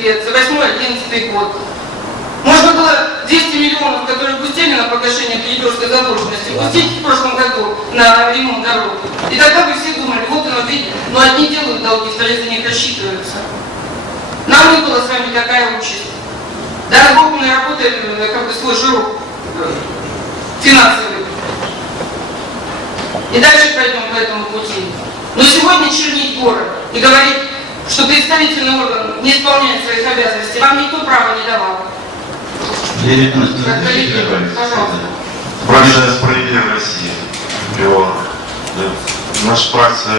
лет, за 8-11 год. Можно было 200 миллионов, которые пустили на погашение кредиторской задолженности, пустить в прошлом году на ремонт дорог. И тогда бы все думали, вот оно, ведь, но одни делают долги, вторые за них рассчитываются. Нам выпала с вами такая участь. Дай Бог, мы работаем как бы свой жирок финансовый. И дальше пойдем по этому пути. Но сегодня чернить город и говорить, что представительный орган не исполняет своих обязанностей, вам никто права не давал. Пожалуйста. Большая справедливая Россия. Наша фракция